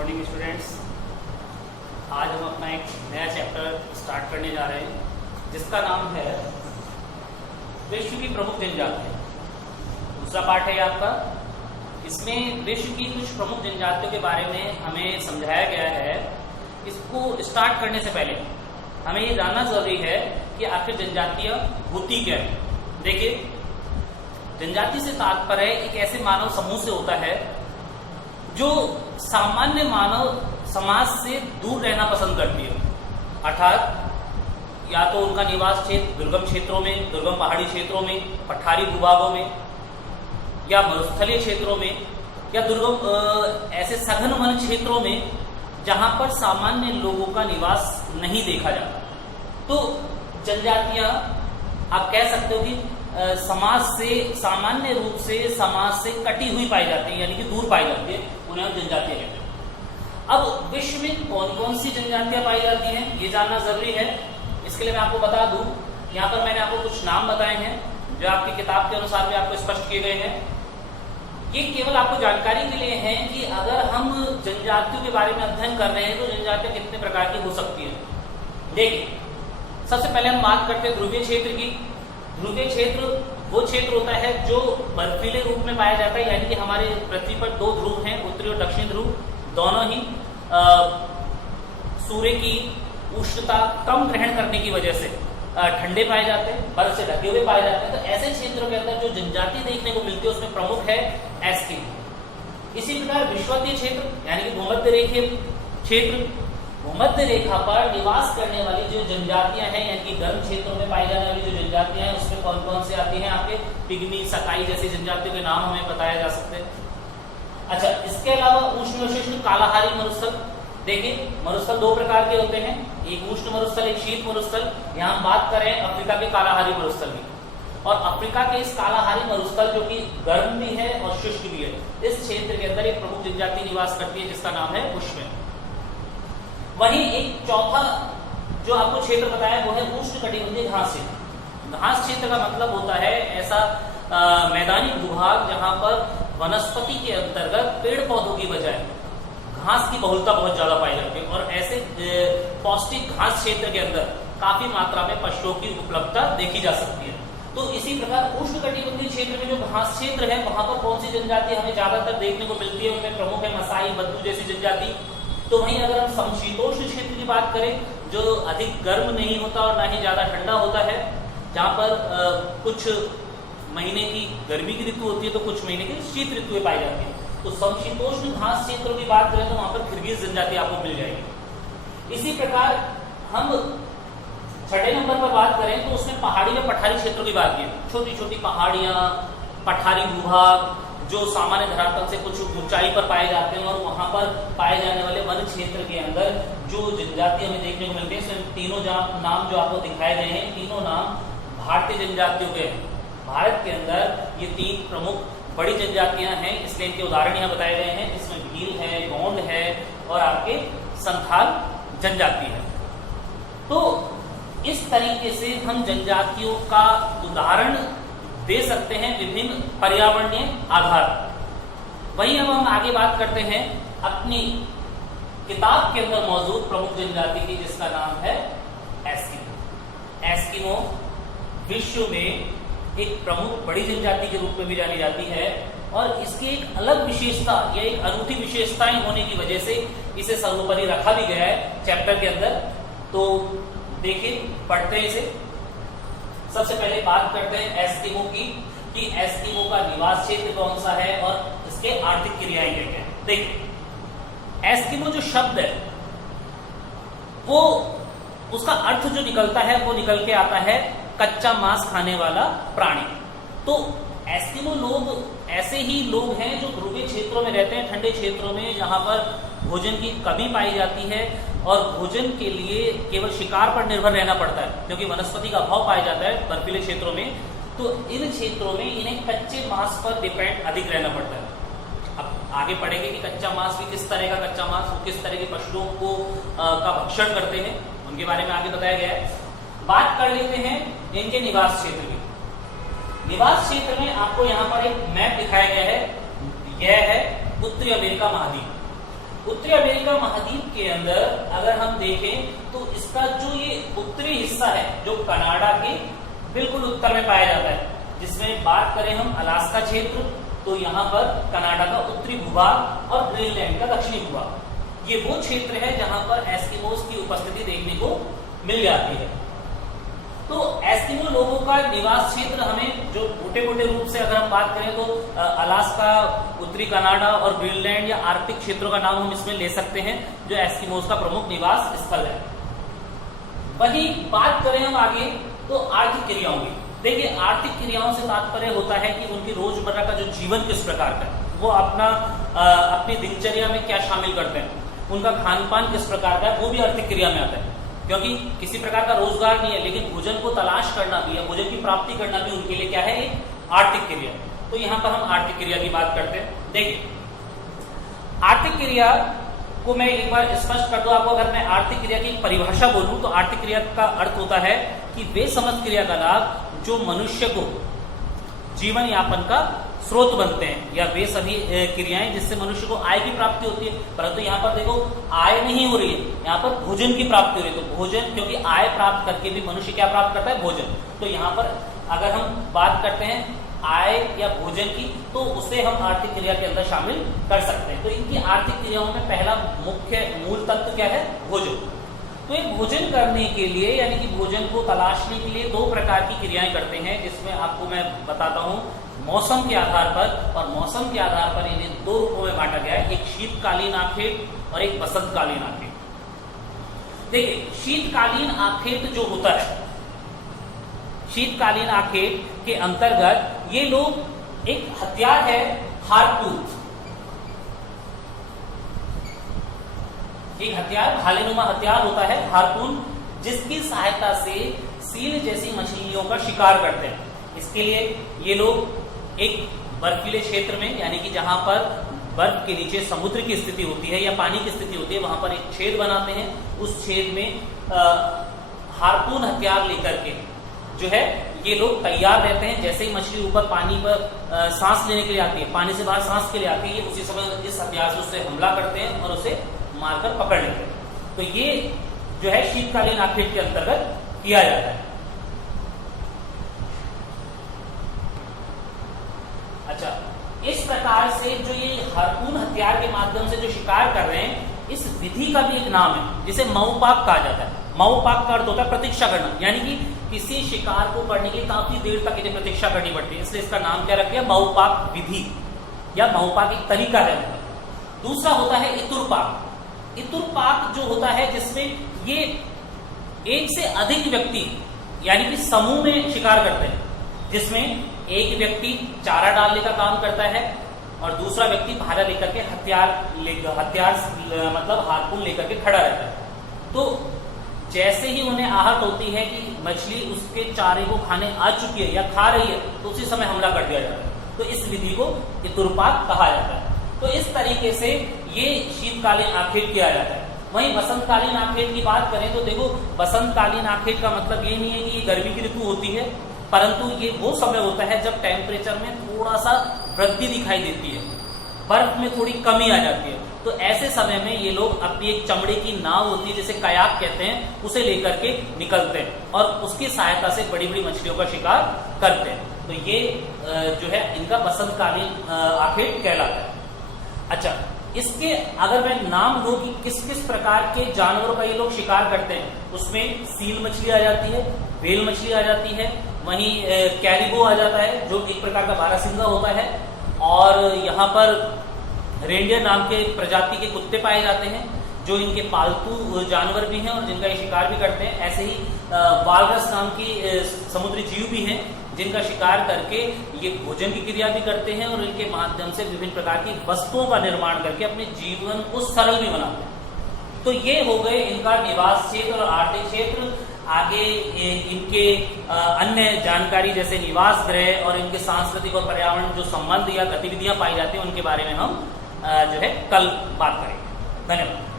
Morning students. आज हम अपना एक नया चैप्टर स्टार्ट करने जा रहे हैं जिसका नाम है विश्व की प्रमुख जनजातियां। दूसरा पार्ट है आपका। इसमें विश्व की कुछ प्रमुख जनजातियों के बारे में हमें समझाया गया है। इसको स्टार्ट करने से पहले हमें ये जानना जरूरी है कि आखिर जनजातियां होती क्या है। देखिए, जनजाति से तात्पर्य एक ऐसे मानव समूह से होता है जो सामान्य मानव समाज से दूर रहना पसंद करती है, अर्थात या तो उनका निवास क्षेत्र दुर्गम क्षेत्रों में, दुर्गम पहाड़ी क्षेत्रों में, पठारी भूभागों में या मरुस्थलीय क्षेत्रों में या दुर्गम ऐसे सघन वन क्षेत्रों में जहां पर सामान्य लोगों का निवास नहीं देखा जाता। तो जनजातियां आप कह सकते हो कि समाज से सामान्य रूप से समाज से कटी हुई पाई जाती है, यानी कि दूर पाई जाती है, उन्हें हम जनजातियां कहते हैं। अब विश्व में कौन कौन सी जनजातियां पाई जाती हैं ये जानना जरूरी है। इसके लिए मैं आपको बता दूं, यहाँ पर मैंने आपको कुछ नाम बताए हैं जो आपकी किताब के अनुसार भी आपको स्पष्ट किए गए हैं। ये केवल आपको जानकारी के लिए है कि अगर हम जनजातियों के बारे में अध्ययन कर रहे हैं तो जनजातियां कितने प्रकार की हो सकती है। देखिए, सबसे पहले हम बात करते हैं ध्रुवीय क्षेत्र की। ध्रुवीय क्षेत्र वो क्षेत्र होता है जो बर्फीले रूप में पाया जाता है, यानी कि हमारे पृथ्वी पर दो ध्रुव हैं, उत्तरी और दक्षिण ध्रुव, दोनों ही सूर्य की उष्णता कम ग्रहण करने की वजह से ठंडे पाए जाते हैं, बर्फ से ढके हुए पाए जाते हैं। तो ऐसे क्षेत्रों के अंदर जो जनजाति देखने को मिलती है उसमें प्रमुख है एस्किमो। इसी प्रकार विषुवतीय क्षेत्र यानी कि भूमध्य रेखीय क्षेत्र, भूमध्य रेखा पर निवास करने वाली जो जनजातियां हैं, यानी कि गर्म क्षेत्रों में पाई जाने वाली जो जनजातियां हैं उसमें कौन कौन से आती हैं? आपके पिग्मी, सकाई जैसी जनजातियों के नाम हमें बताए जा सकते हैं। अच्छा, इसके अलावा उष्ण विशिष्ट कालाहारी मरुस्थल। देखिए, मरुस्थल दो प्रकार के होते हैं, एक उष्ण मरुस्थल, एक शीत मरुस्थल। यहाँ हम बात करें अफ्रीका के कालाहारी मरुस्थल की, और अफ्रीका के इस कालाहारी मरुस्थल जो कि गर्म भी है और शुष्क भी है, इस क्षेत्र के अंदर एक प्रमुख जनजाति निवास करती है जिसका नाम है पुष्प। वहीं एक चौथा जो आपको क्षेत्र बताया वो है उष्ण कटिबंधीय घास क्षेत्र। घास क्षेत्र का मतलब होता है ऐसा मैदानी भूभाग जहां पर वनस्पति के अंतर्गत पेड़ पौधों की बजाय घास की बहुलता बहुत ज्यादा पाई जाती है, और ऐसे पौष्टिक घास क्षेत्र के अंदर काफी मात्रा में पशुओं की उपलब्धता देखी जा सकती है। तो इसी प्रकार उष्ण कटिबंधीय क्षेत्र में जो घास क्षेत्र है वहां पर कौन सी जनजाति हमें ज्यादातर देखने को मिलती है? उनमें प्रमुख है मसाई, बद्दू जैसी जनजाति। तो वहीं अगर हम समशीतोष्ण क्षेत्र की बात करें जो अधिक गर्म नहीं होता और ना ही ज्यादा ठंडा होता है, जहां पर कुछ महीने की गर्मी की ऋतु होती है तो कुछ महीने की शीत ऋतुएं पाई जाती है, तो समशीतोष्ण घास क्षेत्रों की बात करें तो वहां पर किर्गिज जनजाति आपको मिल जाएगी। इसी प्रकार हम छठे नंबर पर बात करें तो उसमें पहाड़ी या पठारी क्षेत्रों की बात की, छोटी छोटी पहाड़ियां, पठारी भूभाग जो सामान्य धरातल से कुछ ऊंचाई पर पाए जाते हैं, और वहां पर पाए जाने वाले वन क्षेत्र के अंदर जो जनजाति हमें देखने को मिलती है, तीनों नाम जो आपको दिखाए गए हैं, तीनों नाम भारतीय जनजातियों के हैं। भारत के अंदर ये तीन प्रमुख बड़ी जनजातियां हैं, इसलिए इनके उदाहरण यहाँ बताए गए हैं। इसमें भील है, गोंड है और आपके संथाल जनजाति है। तो इस तरीके से हम जनजातियों का उदाहरण दे सकते हैं विभिन्न पर्यावरणीय आधार। वहीं अब हम आगे बात करते हैं अपनी किताब के अंदर मौजूद प्रमुख जनजाति की, जिसका नाम है एस्किमो। एस्किमो विश्व में एक प्रमुख बड़ी जनजाति के रूप में भी जानी जाती है, और इसकी एक अलग विशेषता या एक अनूठी विशेषताएं होने की वजह से इसे सर्वोपरि रखा भी गया है चैप्टर के अंदर। तो देखिए, पढ़ते हैं इसे। सबसे पहले बात करते हैं एस्किमो की, कि एस्किमो का निवास क्षेत्र कौन सा है और इसके आर्थिक क्रियाएं क्या क्या हैं। देखिए, एस्किमो जो शब्द है वो उसका अर्थ जो निकलता है वो निकल के आता है कच्चा मांस खाने वाला प्राणी। तो एस्किमो लोग ऐसे ही लोग हैं जो ध्रुवीय क्षेत्रों में रहते हैं, ठंडे क्षेत्रों में, जहां पर भोजन की कमी पाई जाती है और भोजन के लिए केवल शिकार पर निर्भर रहना पड़ता है, क्योंकि वनस्पति का अभाव पाया जाता है बर्फीले क्षेत्रों में। तो इन क्षेत्रों में इन्हें कच्चे मांस पर डिपेंड अधिक रहना पड़ता है। अब आगे पढ़ेंगे कि कच्चा मांस भी किस तरह का कच्चा मांस, किस तरह के पशुओं को का भक्षण करते हैं, उनके बारे में आगे बताया गया है। बात कर लेते हैं इनके निवास क्षेत्र की। निवास क्षेत्र में आपको यहाँ पर एक मैप दिखाया गया है, यह है उत्तरी अमेरिका महाद्वीप। उत्तरी अमेरिका महाद्वीप के अंदर अगर हम देखें तो इसका जो ये उत्तरी हिस्सा है जो कनाडा के बिल्कुल उत्तर में पाया जाता है, जिसमें बात करें हम अलास्का क्षेत्र तो यहाँ पर कनाडा का उत्तरी भूभाग और ग्रीनलैंड का दक्षिणी भूभाग, ये वो क्षेत्र है जहां पर एस्किमोस की उपस्थिति देखने को मिल जाती है। तो एस्किमो लोगों का निवास क्षेत्र हमें जो मोटे मोटे रूप से अगर हम बात करें तो अलास्का, उत्तरी कनाडा और ग्रीनलैंड या आर्कटिक क्षेत्रों का नाम हम इसमें ले सकते हैं जो एस्किमोस का प्रमुख निवास स्थल है। वही बात करें हम आगे तो आर्थिक क्रियाओं की। देखिए, आर्थिक क्रियाओं से तात्पर्य होता है कि उनकी रोजमर्रा का जो जीवन किस प्रकार का है, वो अपनी दिनचर्या में क्या शामिल करते हैं, उनका खान पान किस प्रकार का है, वो भी आर्थिक क्रिया में आता है। क्योंकि किसी प्रकार का रोजगार नहीं है लेकिन भोजन को तलाश करना भी है, भोजन की प्राप्ति करना भी उनके लिए क्या है, एक आर्थिक क्रिया। तो यहाँ पर हम आर्थिक क्रिया की बात करते हैं। देखिए, आर्थिक क्रिया को मैं एक बार स्पष्ट कर दूं आपको। अगर मैं आर्थिक क्रिया की परिभाषा बोलूं तो आर्थिक क्रिया का अर्थ होता है कि वे समस्त क्रियाकलाप जो मनुष्य को जीवन यापन का स्रोत बनते हैं, या वे सभी क्रियाएं जिससे मनुष्य को आय की प्राप्ति होती है। परंतु यहाँ पर देखो, आय नहीं हो रही है, यहाँ पर भोजन की प्राप्ति हो रही है। तो भोजन, क्योंकि आय प्राप्त करके भी मनुष्य क्या प्राप्त करता है, भोजन। तो यहाँ पर अगर हम बात करते हैं आय या भोजन की तो उसे हम आर्थिक क्रिया के अंदर शामिल कर सकते हैं। तो इनकी आर्थिक क्रियाओं में पहला मुख्य मूल तत्व क्या है, भोजन। तो ये भोजन करने के लिए यानी कि भोजन को तलाशने के लिए दो प्रकार की क्रियाएं करते हैं, जिसमें आपको मैं बताता हूं मौसम के आधार पर। और मौसम के आधार पर इन्हें दो रूपों में बांटा गया है, एक शीतकालीन आखेट और एक बसंतकालीन आखेट। देखिए, शीतकालीन आखेट जो होता है, शीतकालीन आखेट के अंतर्गत ये लोग, एक हथियार है हार्पून, एक हथियार, भालेनुमा हथियार होता है हार्पून, जिसकी सहायता से सील जैसी मछलियों का शिकार करते हैं। इसके लिए ये लोग एक बर्फीले क्षेत्र में, यानी कि जहां पर बर्फ के नीचे समुद्र की स्थिति होती है या पानी की स्थिति होती है, वहां पर एक छेद बनाते हैं। उस छेद में हार्पून हथियार लेकर के जो है ये लोग तैयार रहते हैं। जैसे ही मछली ऊपर पानी पर सांस लेने के लिए आती है, पानी से बाहर सांस के लिए आती है, उसी समय इस हथियार से उससे हमला करते हैं और उसे मारकर पकड़ लेते हैं। तो ये जो है शीतकालीन आखेट के अंतर्गत किया जाता है। अच्छा, इस प्रकार से जो ये हार्पून हथियार के माध्यम से जो शिकार कर रहे हैं, इस विधि का भी एक नाम है जिसे मऊपाक कहा जाता है। मऊपाक का अर्थ होता है प्रतीक्षा करना, यानी कि किसी शिकार को करने के लिए काफी देर तक इन्हें प्रतीक्षा करनी पड़ती है, इसलिए इसका नाम क्या रख दिया, मऊपाक विधि या मऊपाक एक तरीका है। दूसरा होता है इतुरपाक। इतुरपाक जो होता है जिसमें ये एक से अधिक व्यक्ति यानी कि समूह में शिकार करते हैं, जिसमें एक व्यक्ति चारा डालने का काम करता है और दूसरा व्यक्ति भाला लेकर के हथियार मतलब हार्पून लेकर के खड़ा रहता है। तो जैसे ही उन्हें आहट होती है कि मछली उसके चारे को खाने आ चुकी है या खा रही है, तो उसी समय हमला कर दिया जाता है। तो इस विधि को इतुरपाक कहा जाता है। तो इस तरीके से ये शीतकालीन आखेट किया जाता है। वहीं बसंतकालीन आखेट की बात करें तो देखो, बसंतकालीन आखेट का मतलब ये नहीं है कि ये गर्मी की ऋतु होती है, परंतु ये वो समय होता है जब टेम्परेचर में थोड़ा सा वृद्धि दिखाई देती है, बर्फ में थोड़ी कमी आ जाती है। तो ऐसे समय में ये लोग अपनी एक चमड़े की नाव होती है जिसे कयाक कहते हैं, उसे लेकर के निकलते हैं और उसकी सहायता से बड़ी बड़ी मछलियों का शिकार करते हैं। तो ये जो है इनका बसंतकालीन आखेट कहलाता है। अच्छा, इसके अगर मैं नाम लूं कि किस किस प्रकार के जानवरों का ये लोग शिकार करते हैं, उसमें सील मछली आ जाती है, व्हेल मछली आ जाती है, वहीं कैरिबो आ जाता है जो एक प्रकार का बारहसिंगा होता है, और यहाँ पर रेंडियर नाम के प्रजाति के कुत्ते पाए जाते हैं जो इनके पालतू जानवर भी हैं और जिनका ये शिकार भी करते हैं। ऐसे ही वालरस नाम की समुद्री जीव भी हैं जिनका शिकार करके ये भोजन की क्रिया भी करते हैं और इनके माध्यम से विभिन्न प्रकार की वस्तुओं का निर्माण करके अपने जीवन को सरल भी बनाते हैं। तो ये हो गए इनका निवास क्षेत्र और आर्थिक क्षेत्र। आगे इनके अन्य जानकारी जैसे निवास गृह और इनके सांस्कृतिक और पर्यावरण जो संबंध या गतिविधियां पाई जाती हैं उनके बारे में हम जो है कल बात करेंगे। धन्यवाद।